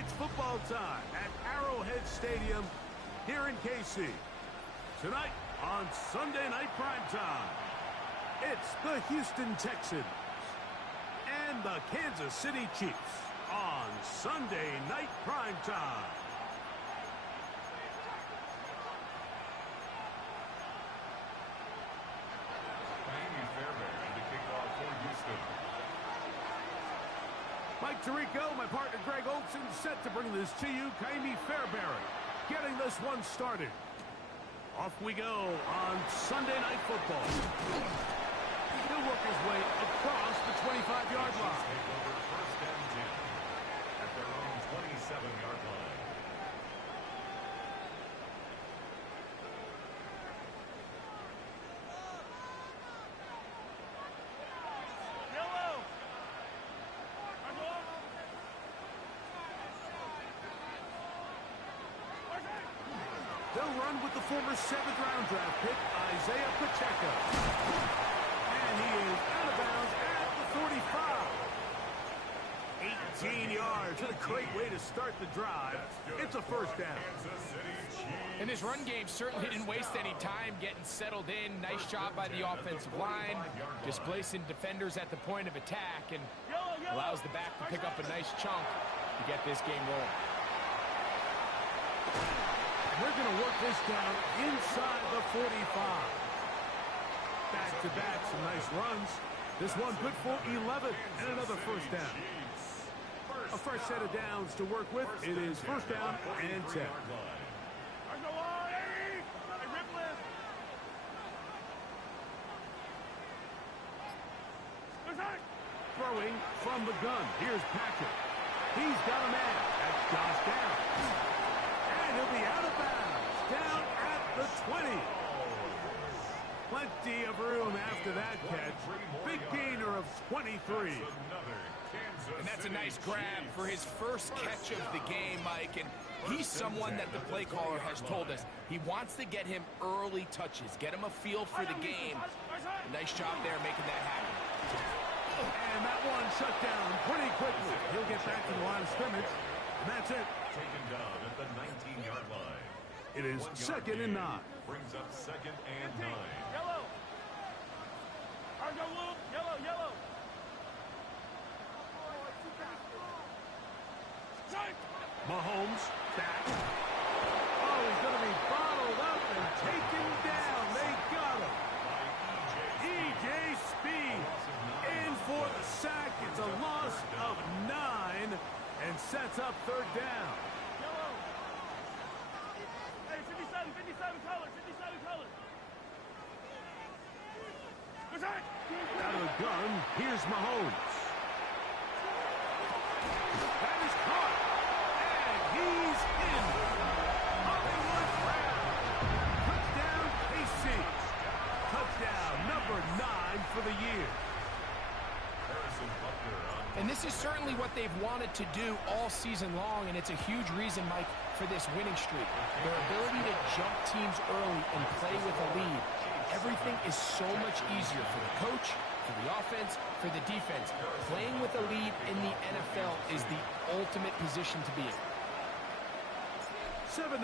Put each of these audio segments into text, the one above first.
It's football time at Arrowhead Stadium here in KC. Tonight on Sunday Night Primetime, it's the Houston Texans and the Kansas City Chiefs on Sunday Night Primetime. Mike Tirico, my partner Greg Olson, set to bring this to you. Kaimi Fairbairn getting this one started. Off we go on Sunday Night Football. He'll work his way across the 25-yard line. First and 10 at their own 27-yard line. They'll run with the former 7th-round draft pick, Isaiah Pacheco. And he is out of bounds at the 45. 18 yards. A great way to start the drive. It's a first down. And this run game certainly didn't waste any time getting settled in. Nice job by the offensive line, displacing defenders at the point of attack, and allows the back to pick up a nice chunk to get this game rolling. We're going to work this down inside the 45. Back-to-back, some nice runs. This one good for 11 and another first down. A fresh set of downs to work with. It is first down and 10. Throwing from the gun. Here's Patrick. He's got a man. That's Josh down. And he'll be out of bounds, down at the 20. Plenty of room after that catch. Big gainer of 23. And that's a nice grab for his first catch of the game, Mike. And he's someone that the play caller has told us he wants to get him early touches, get him a feel for the game. Nice job there making that happen. And that one shut down pretty quickly. He'll get back to the line of scrimmage. And that's it. Taken down at the 19-yard line. It is second and 9. Brings up second and 9. Yellow. Argo loop. Yellow, yellow. Mahomes back. Oh, he's going to be bottled up and taken down. They got him. E.J. Speed in for the sack. It's a loss of 9 and sets up third down. Yellow. Hey, 57 colors, 57 colors. Out of the gun, here's Mahomes. That is caught. And he's in. Hollywood Brown. Touchdown, KC. Touchdown number 9 for the year. And this is certainly what they've wanted to do all season long, and it's a huge reason, Mike, for this winning streak. Their ability to jump teams early and play with a lead. Everything is so much easier for the coach, for the offense, for the defense. Playing with a lead in the NFL is the ultimate position to be in. 7-0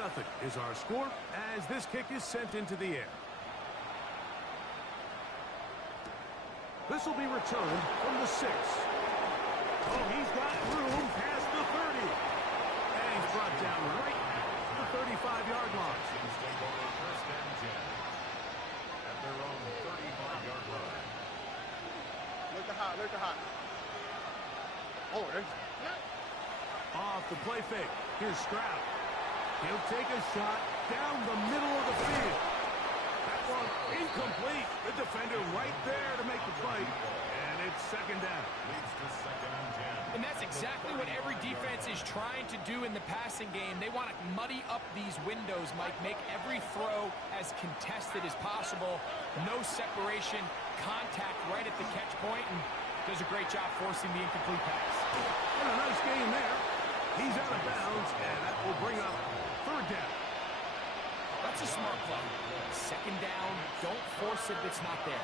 is our score as this kick is sent into the air. This will be returned from the 6. Oh, he's got room past the 30. And he's brought down right at the 35-yard line. First and 10 at their own 35-yard line. Look at hot. Oh, there's... Off the play fake. Here's Stroud. He'll take a shot down the middle of the field. That one incomplete. The defender right there to make the play. And it's second down. Leads to second and 10. And that's exactly what every defense is trying to do in the passing game. They want to muddy up these windows, Mike, make every throw as contested as possible. No separation, contact right at the catch point, and does a great job forcing the incomplete pass. And a nice game there. He's out of bounds, and that will bring up third down. That's a smart play. Second down, don't force it if it's not there.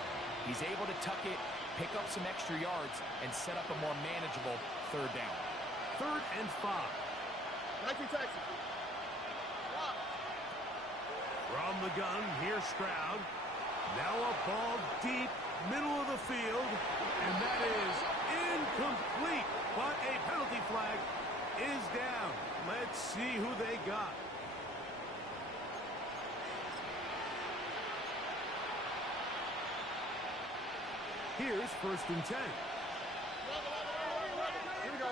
He's able to tuck it, pick up some extra yards, and set up a more manageable third down. 3rd and 5. 19 Texans. Block. From the gun, here's Stroud. Now a ball deep, middle of the field, and that is incomplete. But a penalty flag is down. Let's see who they got. Here's 1st and 10. Here we go.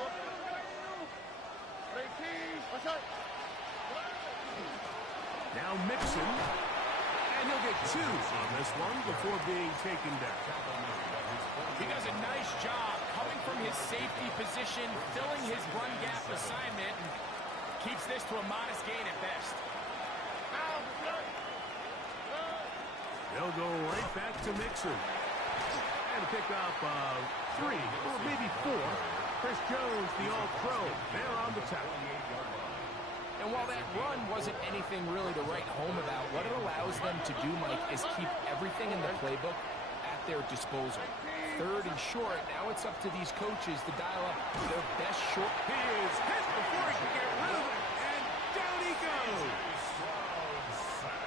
18. Watch out. Now Mixon, and he'll get 2 on this one before being taken down. He does a nice job coming from his safety position, filling his run gap assignment, and keeps this to a modest gain at best. They'll go right back to Mixon. And pick up 3 or maybe 4. Chris Jones, the all-pro, there on the tackle. And while that run wasn't anything really to write home about, what it allows them to do, Mike, is keep everything in the playbook at their disposal. 3rd and short, now it's up to these coaches to dial up their best short. He is hit before he can get rid of it, and down he goes.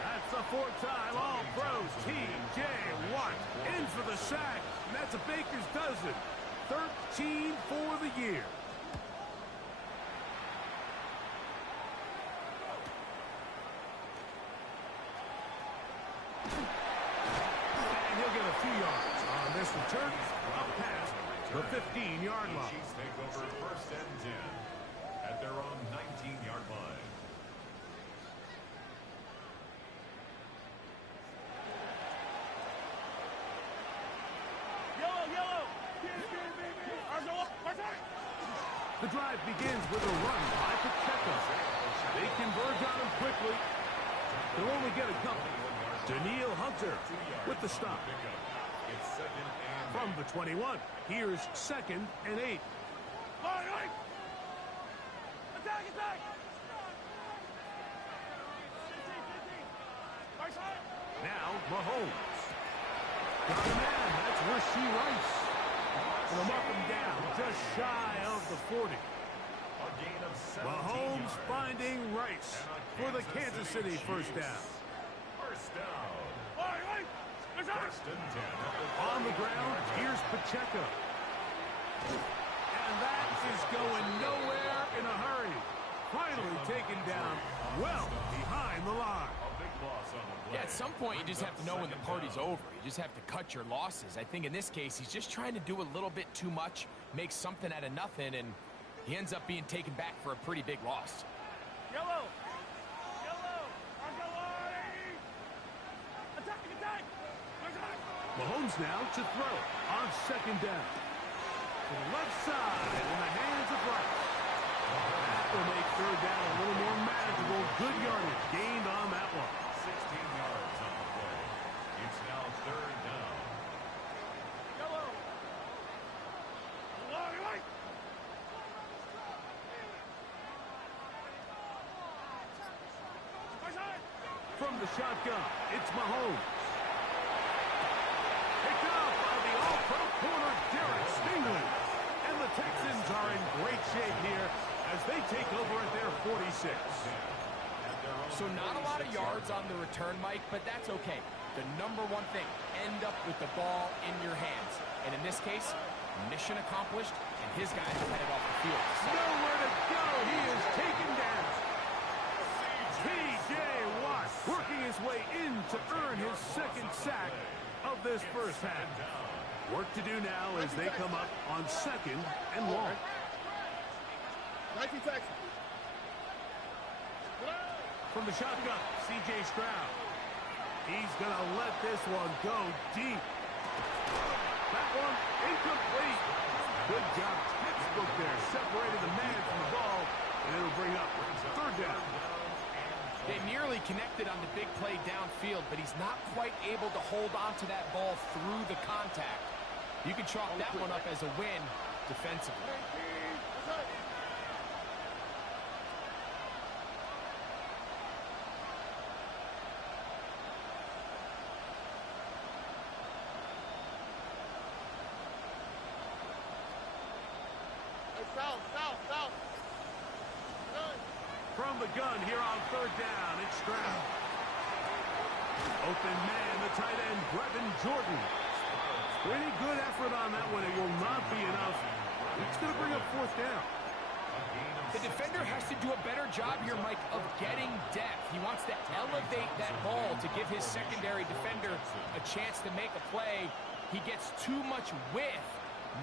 That's the 4th time all-pros T.J. Watt in for the sack, and that's a baker's dozen. 13 for the year. And he'll get a few yards on this return, up past the 15-yard line. Chiefs take over 1st and 10 at their own 19-yard line. Yellow. The drive begins with a run by Pacheco. They converge on him quickly. They'll only get a couple. Daniil Hunter with the stop. It's 2nd and From the 21, here's 2nd and 8. Attack. Now Mahomes. Got a man, that's Rasheed Rice. And they'll mark him down just shy of the 40. a gain of 17 Mahomes yards. finding Rice for the Kansas City first down. First down. First and 10 at the On the ground, here's Pacheco. And that is going nowhere in a hurry. Finally taken down well behind the line. A big loss on the play. Yeah, at some point, you just have to know when the party's over. You just have to cut your losses. I think in this case, he's just trying to do a little bit too much, make something out of nothing, and he ends up being taken back for a pretty big loss. Yellow. Attack. Mahomes now to throw on 2nd down. To the left side in the hands of Rice. That will make 3rd down a little more manageable. Good yardage gained on that one. 16 yards on the play. It's now 3rd down. Yellow. From the shotgun, it's Mahomes. Picked up by the all-pro corner, Derek Stingley. And the Texans are in great shape here as they take over at their 46. So not a lot of yards on the return, Mike, but that's okay. The number one thing, end up with the ball in your hands. And in this case, mission accomplished, and his guys are headed off the field. Nowhere to go. He is taken down. T.J. Watt working his way in to earn his 2nd sack of this first half. Work to do now as they come up on 2nd and long. 19 Texans. From the shotgun, C.J. Stroud. He's going to let this one go deep. That one incomplete. Good job, textbook there. Separated the man from the ball, and it'll bring up 3rd down. They nearly connected on the big play downfield, but he's not quite able to hold on to that ball through the contact. You can chalk that one up as a win defensively. South. Good. from the gun here on third down. It's Stroud. Open man, the tight end, Brevin Jordan. Pretty good effort on that one. It will not be enough. It's going to bring up fourth down. The defender has to do a better job here, Mike, of getting depth. He wants to elevate that ball to give his secondary defender a chance to make a play. He gets too much width,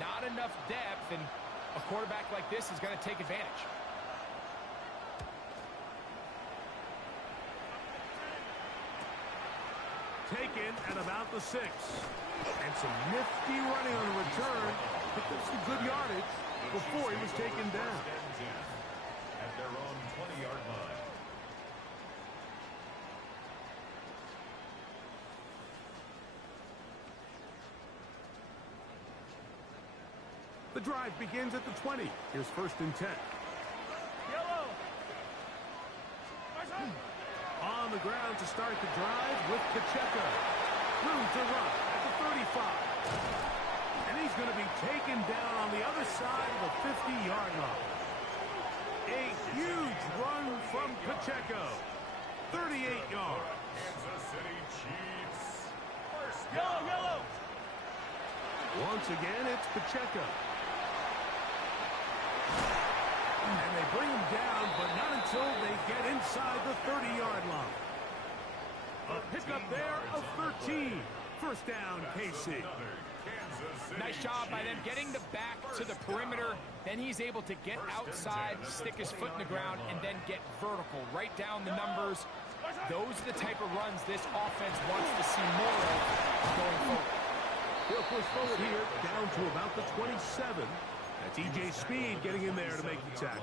not enough depth, and a quarterback like this is going to take advantage. Taken at about the 6. And some nifty running on the return. Picked up some good yardage before he was taken down. At their own 20-yard line. The drive begins at the 20. Here's 1st and 10. Yellow. On the ground to start the drive with Pacheco. Room to run at the 35. And he's going to be taken down on the other side of the 50-yard line. A huge run from Pacheco. 38 yards. Kansas City Chiefs. First Yellow, yellow. Once again, it's Pacheco. And they bring him down, but not until they get inside the 30-yard line. A pickup there of 13. First down, KC. Nice job by them getting the back to the perimeter. Then he's able to get outside, stick his foot in the ground, and then get vertical. Right down the numbers. Those are the type of runs this offense wants to see more of going forward. He'll push forward here, down to about the 27. That's E.J. Speed getting in there to make the tackle.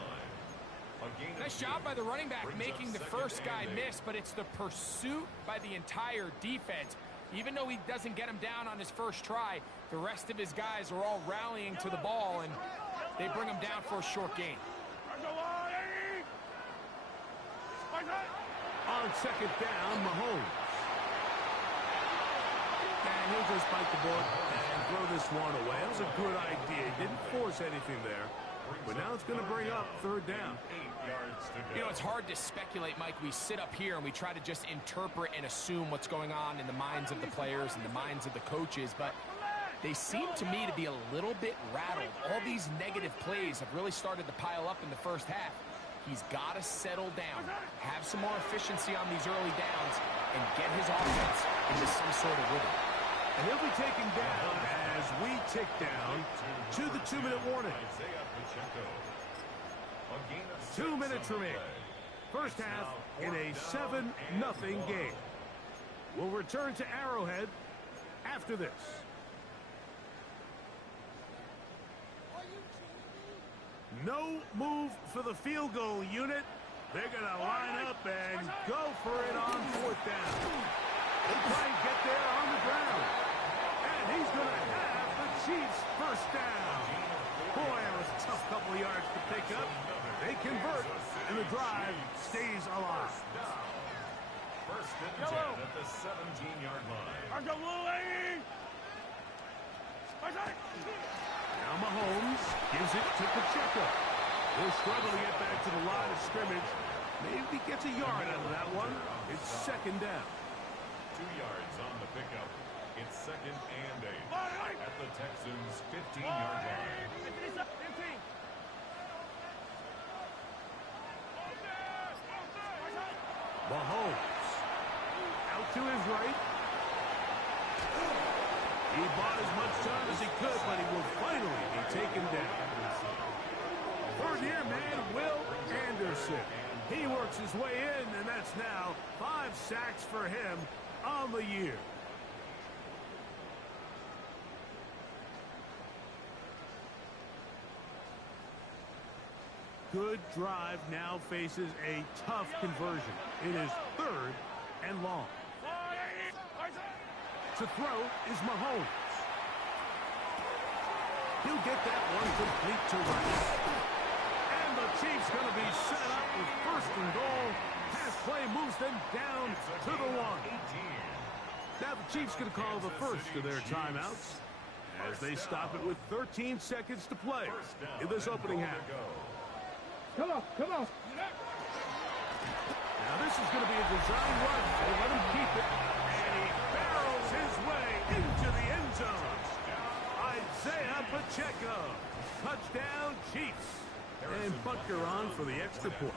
Nice job by the running back making the first guy miss, but it's the pursuit by the entire defense. Even though he doesn't get him down on his first try, the rest of his guys are all rallying to the ball, and they bring him down for a short gain. On second down, Mahomes. And he'll just bite the bullet and throw this one away. That was a good idea. He didn't force anything there. But now it's going to bring up third down. You know, it's hard to speculate, Mike. We sit up here and we try to just interpret and assume what's going on in the minds of the players and the minds of the coaches, but they seem to me to be a little bit rattled. All these negative plays have really started to pile up in the first half. He's got to settle down, have some more efficiency on these early downs, and get his offense into some sort of rhythm. And he'll be taken down as we tick down to the 2-minute warning. 2 minutes remaining. First half in a 7-0 game. We'll return to Arrowhead after this. No move for the field goal unit. They're going to line up and go for it on fourth down. They try and get there on the ground. And he's going to have the Chiefs first down. Boy, it was a tough couple of yards to pick up. They convert, and the drive stays alive. First and 10 at the 17-yard line. Now Mahomes gives it to Pacheco. He'll struggle to get back to the line of scrimmage. Maybe gets a yard out of that one. It's second down. 2 yards on the pickup. It's second and 8 at the Texans' 15-yard line. Mahomes out to his right. He bought as much time as he could, but he will finally be taken down. Third-year man, Will Anderson. He works his way in, and that's now 5 sacks for him on the year. Good drive now faces a tough conversion. It is 3rd and long. To throw is Mahomes. He'll get that one complete to right. And the Chiefs going to be set up with 1st and goal. Pass play moves them down to the 1. Now the Chiefs going to call the first of their timeouts as they stop it with 13 seconds to play in this opening half. Come on, come on. design run. They let him keep it. And he barrels his way into the end zone. Isaiah Pacheco. Touchdown, Chiefs. And Butker on for the extra point.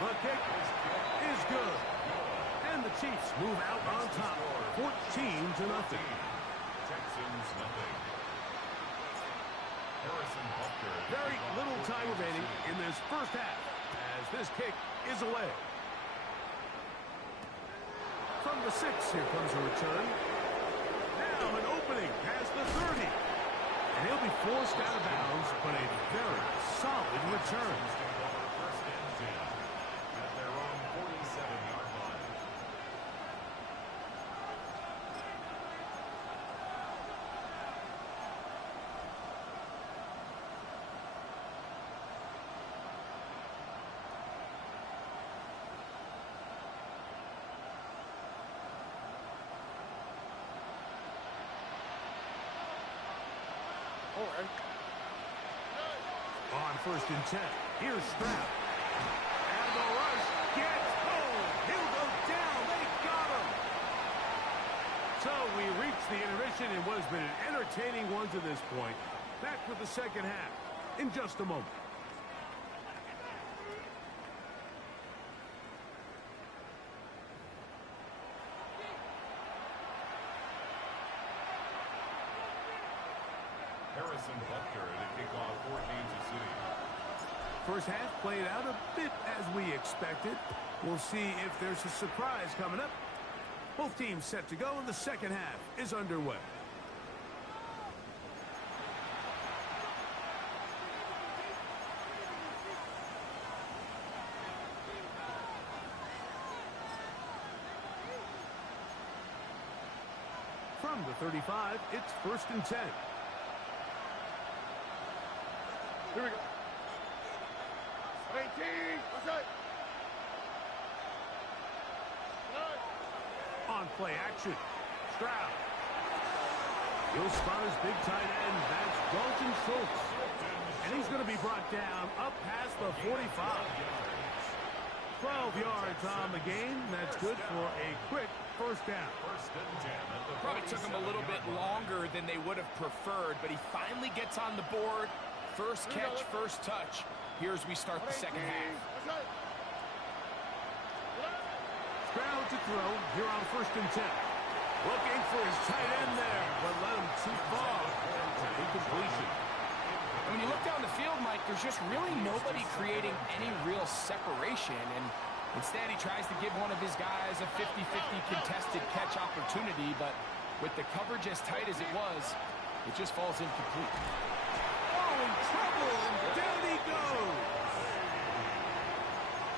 The kick is good. And the Chiefs move out on top, 14-0. Texans nothing. Very little time remaining in this first half as this kick is away. From the 6, here comes a return. Now an opening past the 30. And he'll be forced out of bounds, but a very solid return. First and 10 at their own 47-yard line. On first and 10, here's Stroud. And the rush gets home. He'll go down. They got him. So we reached the intermission. It was been an entertaining one to this point. Back with the second half in just a moment. Butker to kick off for Kansas City. First half played out a bit as we expected. We'll see if there's a surprise coming up. Both teams set to go, and the second half is underway. From the 35, it's first and 10. Here we go. 18. What's On play action. Stroud. He'll spot his big tight end. That's Dalton Schultz. And he's going to be brought down up past the 45. 12 yards on the game. That's good for a quick first down. First and 10 at the Probably took him a little bit longer than they would have preferred, but he finally gets on the board. First catch, first touch. Here's we start the second half. Stroud to throw here on first and 10. Looking for his tight end there, but let him too far. Incompletion. When you look down the field, Mike, there's just really nobody creating any real separation. And instead, he tries to give one of his guys a 50-50 contested catch opportunity. But with the coverage as tight as it was, it just falls incomplete. Oh, in trouble, and down he goes.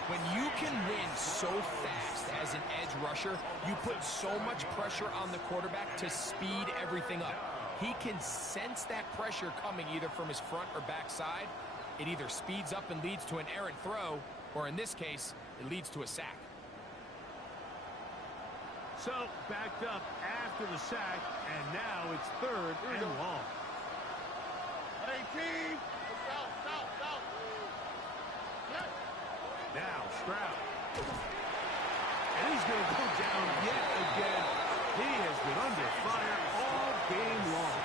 When you can win so fast as an edge rusher, you put so much pressure on the quarterback to speed everything up. He can sense that pressure coming either from his front or back side. It either speeds up and leads to an errant throw, or in this case, it leads to a sack. So, backed up after the sack, and now it's third and long. 18. Now, Stroud. And he's going to go down yet again. He has been under fire all game long.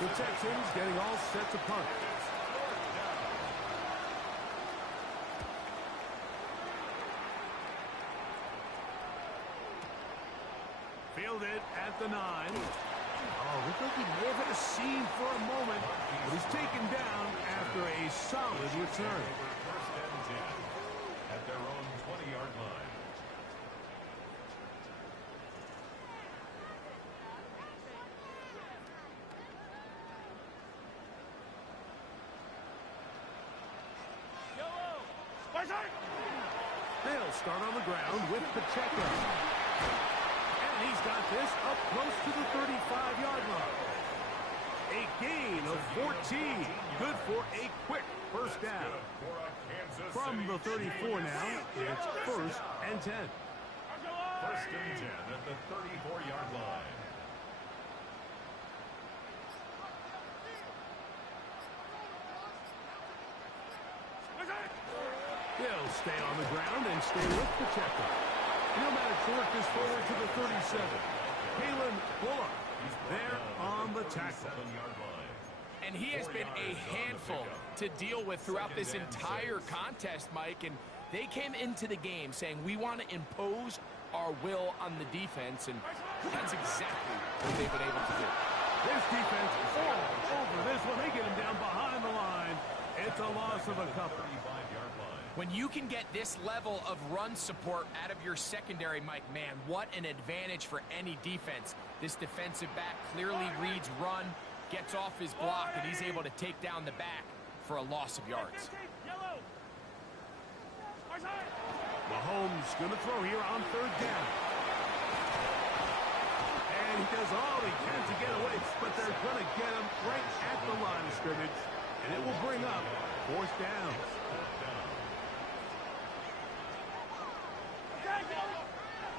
The Texans getting all set to punt. Fielded at the 9. Oh, looked like he may have had a seam for a moment, but he's taken down after a solid return. First and 10 at their own 20-yard line. They'll start on the ground with Pacheco. And he's got this up close to the 35-yard line. A gain of 14. Good for a quick first down. From the 34 now, it's first and 10. First and 10 at the 34-yard line. He'll stay on the ground and stay with the checkup. He'll manage to work this forward to the 37. Kalen Bullock there on the tackle. And he has been a handful to deal with throughout this entire contest, Mike. And they came into the game saying, we want to impose our will on the defense. And that's exactly what they've been able to do. This defense all over this one. They get him down behind the line. It's a loss of a couple. When you can get this level of run support out of your secondary, Mike, man, what an advantage for any defense. This defensive back clearly reads run, gets off his block, and he's able to take down the back for a loss of yards. Mahomes going to throw here on third down. And he does all he can to get away, but they're going to get him right at the line of scrimmage, and it will bring up fourth down.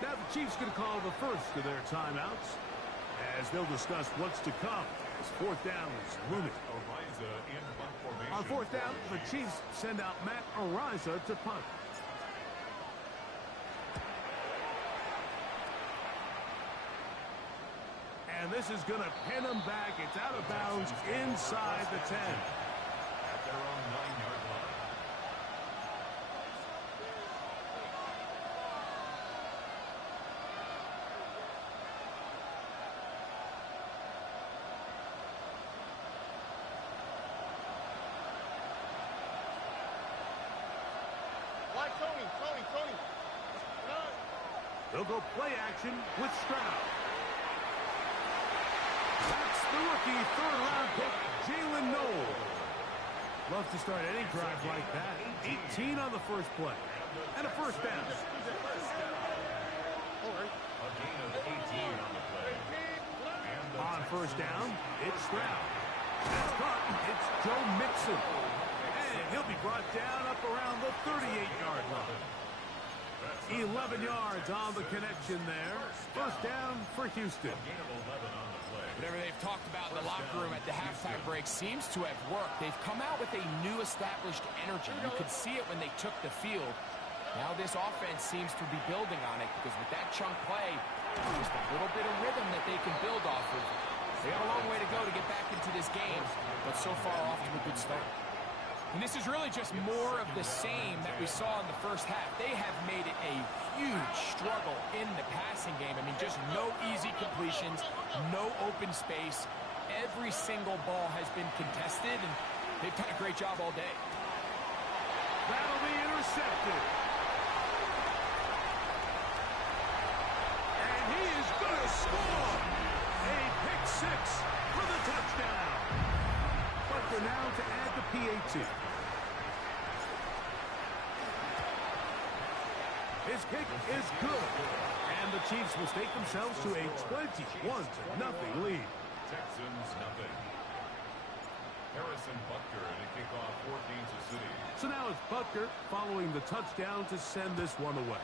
Now the Chiefs going to call the first of their timeouts as they'll discuss what's to come as fourth down is looming. On fourth down, the Chiefs send out Matt Ariza to punt. And this is going to pin him back. It's out of bounds inside the 10. At their own 9-yard line. Tony. They'll go play action with Stroud. That's the rookie third-round pick, Jalen Noel. Love to start any drive like that. 18 on the first play. And a first down. A gain of 18 on the play. On first down, it's Stroud. That's caught. It's Joe Mixon. And he'll be brought down up around the 38-yard line. 11 yards on the connection there. First down for Houston. Whatever they've talked about in the locker room at the halftime break seems to have worked. They've come out with a new established energy. You could see it when they took the field. Now this offense seems to be building on it because with that chunk play, just a little bit of rhythm that they can build off of. They got a long way to go to get back into this game, but so far off to a good start. And this is really just more of the same that we saw in the first half. They have made it a huge struggle in the passing game. I mean, just no easy completions, no open space. Every single ball has been contested, and they've done a great job all day. That'll be intercepted. And he is going to score. A pick six for the touchdown. But for now to add the PAT. His kick is good. And the Chiefs will stake themselves to a 21-0 lead. Texans nothing. Harrison Butker to kick off for Kansas City. So now it's Butker following the touchdown to send this one away.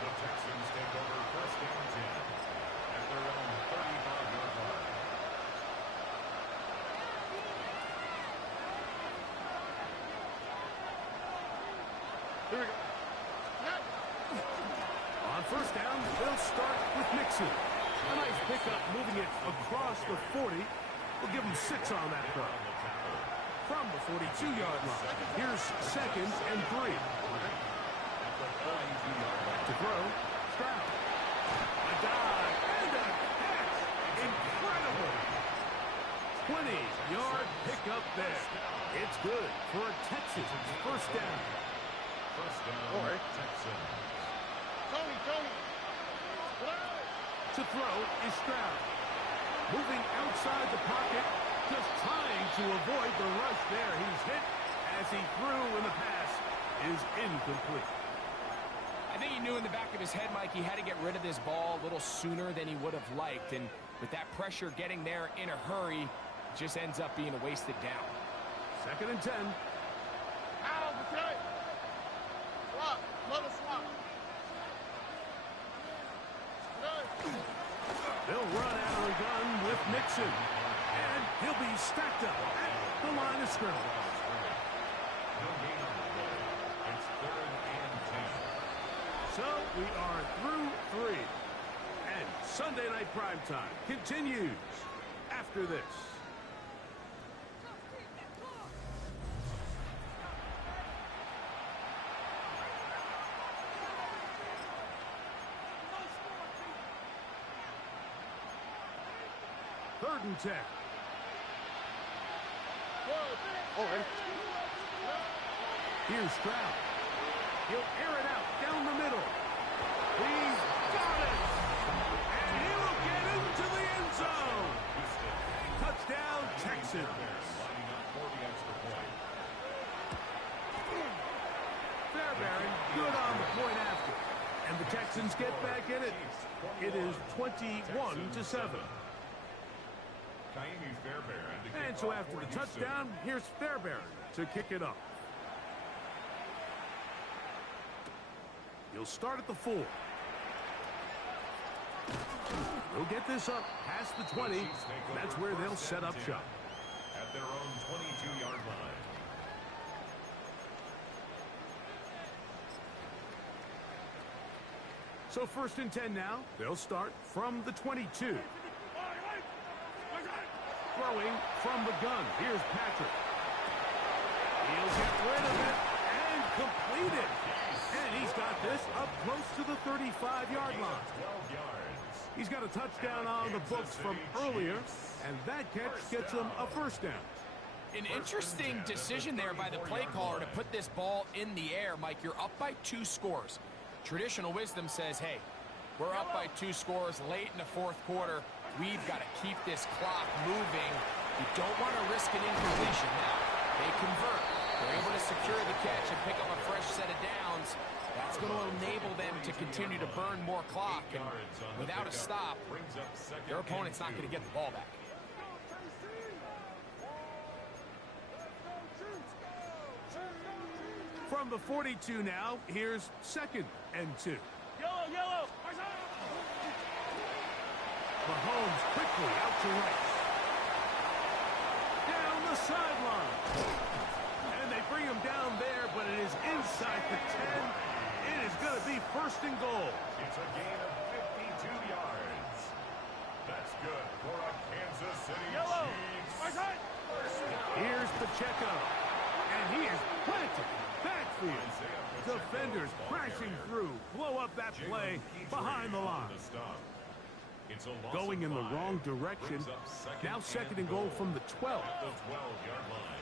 The Texans take over first down 10 at their own 35-yard line. Here we go. On first down, they'll start with Mixon. A nice pickup moving it across the 40. We'll give him 6 on that throw. From the 42-yard line, here's second and 3. To throw, Stroud. A dive and a catch. Incredible. 20-yard pickup there. It's good for a Texans first down. First down, Texans. Tony. To throw is Stroud. Moving outside the pocket, just trying to avoid the rush there. He's hit as he threw, and the pass is incomplete. I think he knew in the back of his head, Mike, he had to get rid of this ball a little sooner than he would have liked. And with that pressure getting there in a hurry, it just ends up being a wasted down. Second and 10. Out of the play. Swap. Another swap. They'll run out of the gun with Mixon. And he'll be stacked up at the the line of scrimmage. No gain on the play. It's 3rd and 10. So we are through 3. And Sunday Night Primetime continues after this. Third and 10. Here's Stroud. He'll air it out down the middle. He's got it. And he will get into the end zone. Touchdown, Texans. Lining up for the extra point. Fairbairn good on the point after. And the Texans get back in it. It is 21-7. And so after the touchdown, here's Fairbairn to kick it up. He'll start at the 4. He'll get this up past the 20. That's where they'll set up shop. At their own 22-yard line. So 1st and 10 now. They'll start from the 22. Throwing from the gun. Here's Patrick. He'll get rid of it and complete it. And he's got this up close to the 35-yard line. 12 yards. He's got a touchdown on the books from earlier, and that catch gets him a 1st down. An interesting decision there by the play caller to put this ball in the air. Mike, you're up by 2 scores. Traditional wisdom says, hey, we're up by 2 scores late in the 4th quarter. We've got to keep this clock moving. You don't want to risk an incompletion now. They convert. They're able to secure the catch and pick up a fresh set of downs. That's going to enable them to continue to burn more clock. And without a stop, their opponent's not going to get the ball back. From the 42 now, here's 2nd and 2. Yellow. Mahomes quickly out to right. Down the sideline. And they bring him down there, but it is inside the 10. It is going to be 1st and goal. It's a gain of 52 yards. That's good for a Kansas City Chiefs. Here's Pacheco. And he is planted. Backfield. Defenders crashing through. Blow up that play behind the line. Going in the wrong direction. Now 2nd and goal from the 12. At the 12-yard line.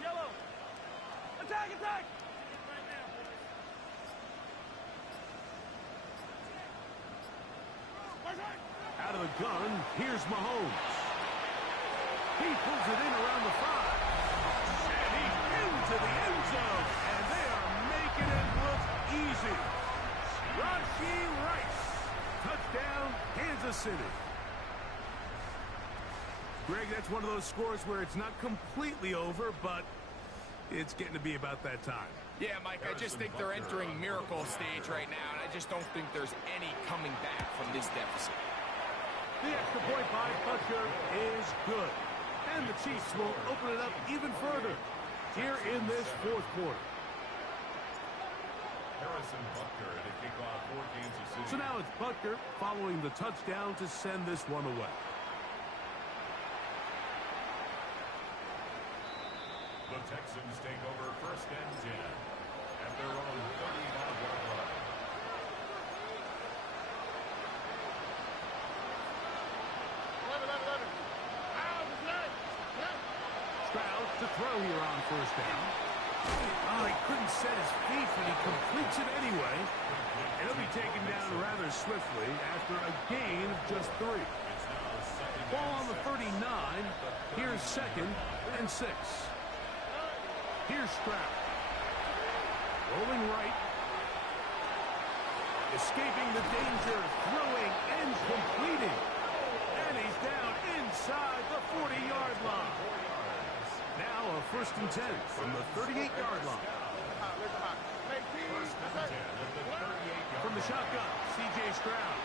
Yellow. Attack. Out of the gun, here's Mahomes. He pulls it in around the 5. And he's into the end zone. And they are making it look easy. Rashee Rice. Touchdown, Kansas City. Greg, that's one of those scores where it's not completely over, but it's getting to be about that time. Yeah, Mike, I just think they're entering miracle stage right now, and I just don't think there's any coming back from this deficit. The extra point by Butker is good. And the Chiefs will open it up even further here in this 4th quarter. Harrison Butker to kick off for Kansas City. So now it's Butker following the touchdown to send this one away. The Texans take over 1st and 10 at their own 35-yard line. Stroud to throw here on 1st down. Oh, he couldn't set his feet, but he completes it anyway. And he'll be taken down rather swiftly after a gain of just 3. Ball on the 39. Here's 2nd and 6. Here's Stroud. Rolling right. Escaping the danger. Throwing and completing. And he's down inside the 40-yard line. Now a 1st and 10 from the 38-yard line. From the shotgun, C.J. Stroud.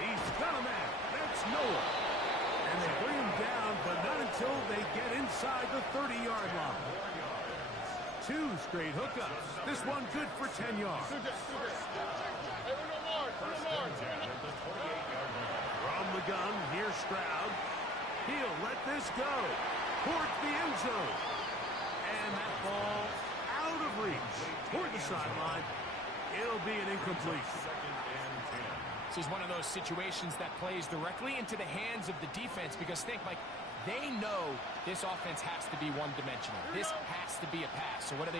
He's got a man. That's Noah. And they bring him down, but not until they get inside the 30-yard line. 2 straight hookups. This one good for 10 yards. Hey, no more. From the gun, here's Stroud. He'll let this go towards the end zone. And that ball out of reach toward the sideline. It'll be an incompletion. This is one of those situations that plays directly into the hands of the defense because think, Mike, they know this offense has to be one-dimensional. This has to be a pass. So what do?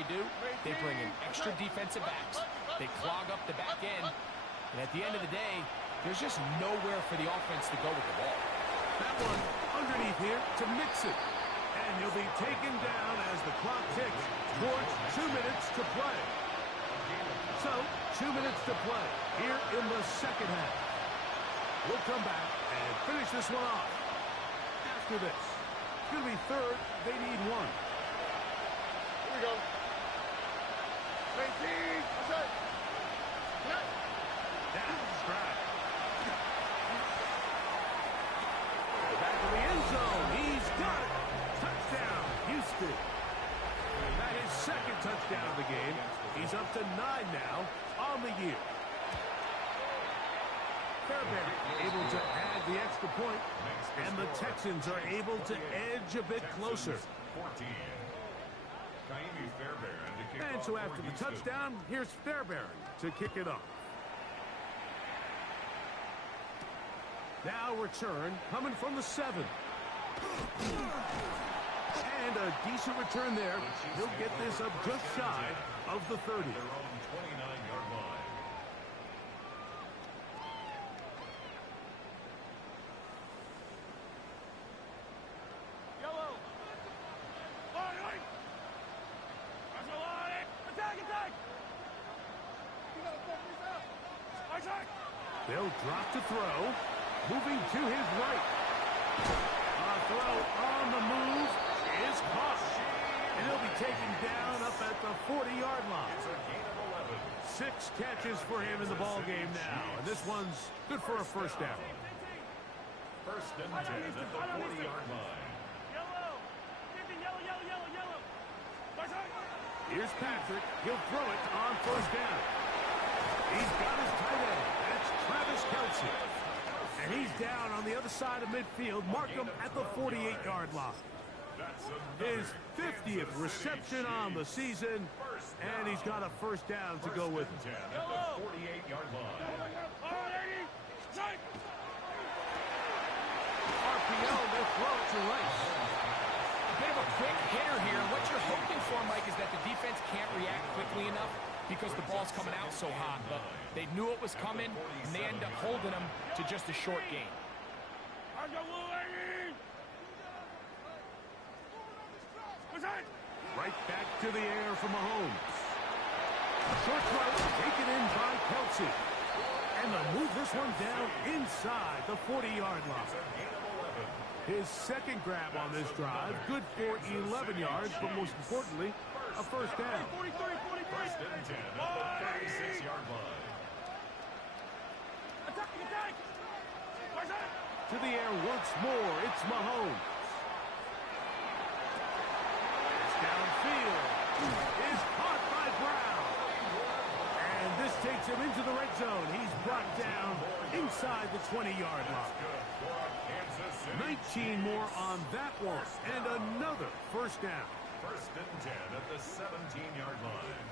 They bring in extra defensive backs. They clog up the back end. And at the end of the day, there's just nowhere for the offense to go with the ball. That one underneath here to mix it. And he'll be taken down as the clock ticks towards 2 minutes to play. So, 2 minutes to play here in the second half. We'll come back and finish this one off. After this, it's going to be third. They need 1. Here we go. 19. That's it. Down, Stroud. Back to the end zone. He's got it. Touchdown, Houston. That is second touchdown of the game. He's up to 9 now on the year. Fairbairn able to add the extra point, and the Texans are able to edge a bit closer. And so after the touchdown, here's Fairbairn to kick it off. Now return coming from the 7. And a decent return there. He'll get this up just shy of the 30. Yellow. Line. Attack. You gotta fuck this up. Attack. They'll drop to throw. Moving to his right. A throw on the move is caught. And he'll be taken down up at the 40-yard line. 6 catches for him in the ball game now. And this one's good for a first down. First and 10 at the 40-yard line. Yellow. Here's Patrick. He'll throw it on first down. He's got his tight end. That's Travis Kelce. And he's down on the other side of midfield. Mark him at the 48-yard line. His 50th reception on the season, and he's got a first down to go with him. At the 48-yard line. RPO, they'll throw it to Rice. A bit of a quick hitter here. What you're hoping for, Mike, is that the defense can't react quickly enough because the ball's coming out so hot. But they knew it was coming, and they end up holding them to just a short gain. Right back to the air for Mahomes. Short throw taken in by Kelce. And they'll move this one down inside the 40-yard line. His second grab on this drive, good for 11 yards, but most importantly, a first down. First and 10 at the 36-yard line. To the air once more, it's Mahomes. It's downfield. Is caught by Brown. And this takes him into the red zone. He's brought down inside the 20-yard line. 19 more on that one. And another first down. First and 10 at the 17-yard line.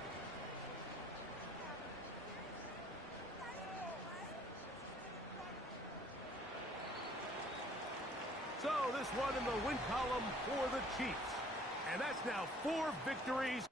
So this one in the win column for the Chiefs. And that's now 4 victories